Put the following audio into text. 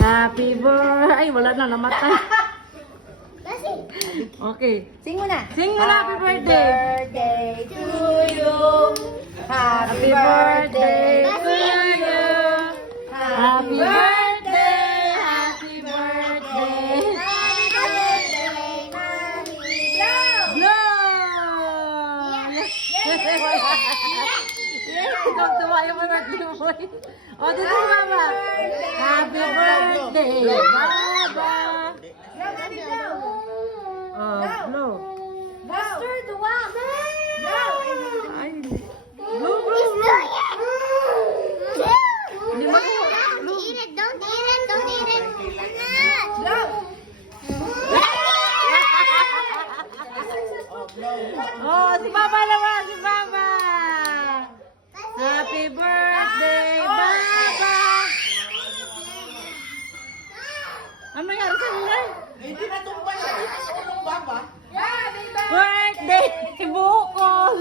Happy birthday. Ay, wala na, namatay. Okay. Sing mo na. Sing mo na, happy birthday. Birthday to you. Happy birthday to you. Happy birthday. Happy birthday. Blow! Yes, ikaw tumayo mo birthday mo. O, dito si Mama. Happy birthday, Baba. Oh, blow. Buster, duwa. Ay, blow, blow, blow. Hindi mo ko. Don't eat it, don't eat it, don't eat it. Blow. Oh, si Baba naman, si Baba. Happy birthday, Baba. Ano nangyari sa nila? Hindi na tumba na. Hindi na tumba ba? Yeah, baby. Birthday, bukol.